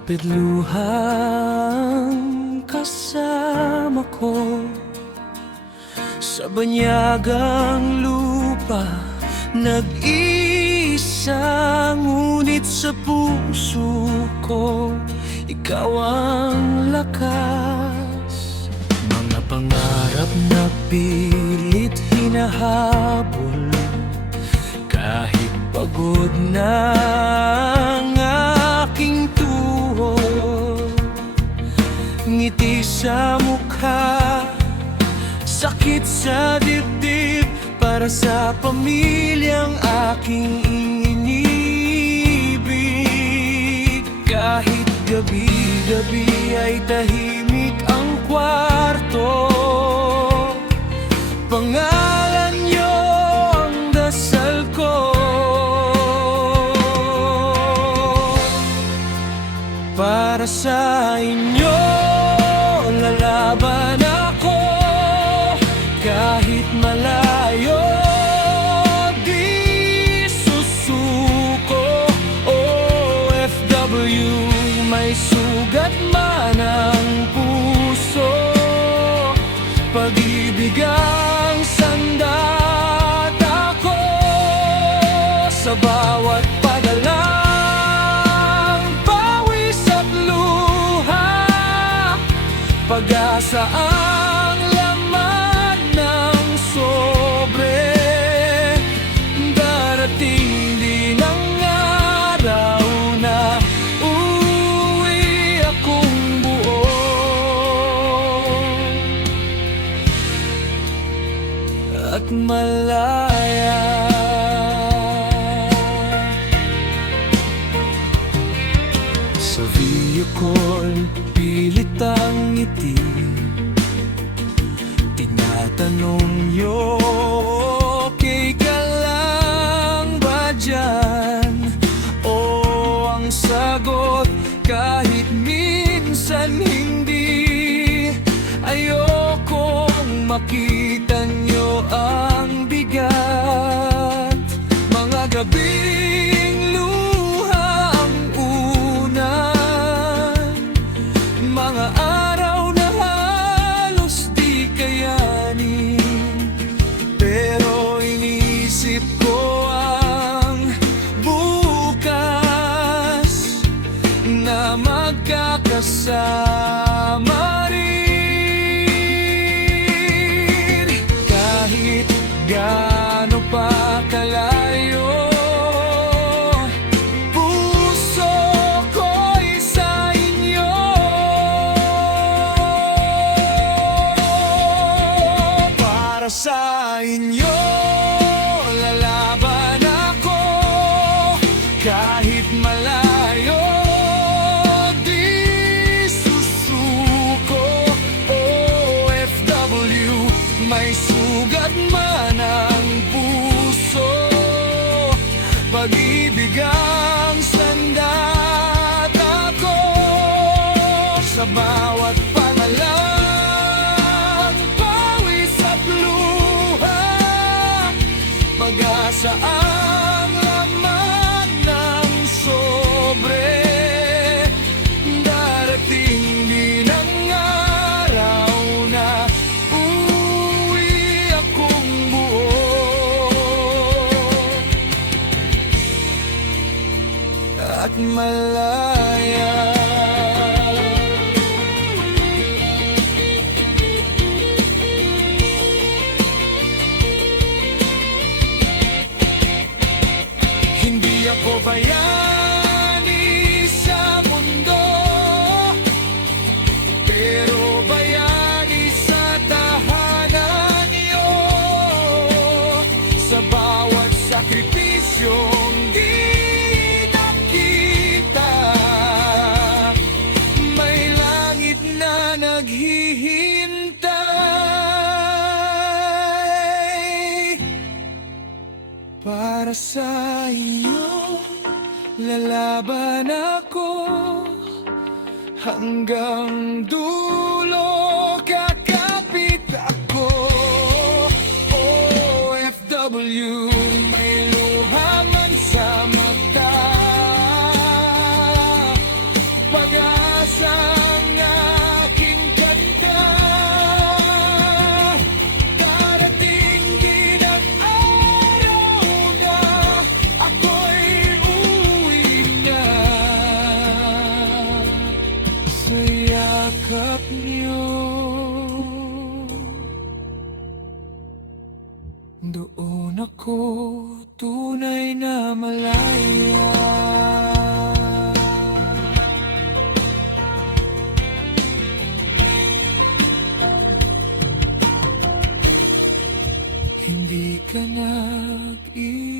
Kapit luhang kasama ko sa banyagang lupa, nag-iisa, ngunit sa puso ko ikaw ang lakas. Mga pangarap na pilit hinahabol, kahit pagod na ang aking tuhod. Ngiti sa mukha, sakit sa dibdib, para sa pamilyang aking inibig. Kahit gabi-gabi ay tahimik ang kwarto, pangalan niyo ang dasal ko. Para sa inyo lalaban ako, kahit malayo di susuko. OFW, may sugat man ang puso, pag-ibig ang sandat ako. Sa bawat padalang pawis at luha, pag-asa ang laman ng sobre. Darating din ang araw na uuwi akong buo, at malaya. Sa video call, pilit ang ngiti, tinatanong niyo, okay ka lang ba dyan? O ang sagot, kahit minsan hindi, ayokong makita niyo ang bigat. Mga gabing luha ang unan, mga araw na halos di kayanin, pero inisip ko ang bukas na magkakasama rin. Kahit gaano pa kalayo, puso ko'y sa inyo. Para sa inyo lalaban ako, kahit malayo di susuko. OFW, may sugat man ang puso, pag-ibig ang sandat ako. Sa bawat panalang pawis at luha, pag-asa ang laman ng sobre. Darating din ang araw na uuwi akong buo, at malaya. Hindi ako bayani sa mundo, pero bayani sa tahanan niyo. Sa bawat sakripisyong di nakita, may langit na naghihintay. Para sa inyo lalaban ako, hanggang dulo kakapit ako. OFW, may luha man sa mata, pag Doon ako tunay na malaya. Hindi ka nag-iisa.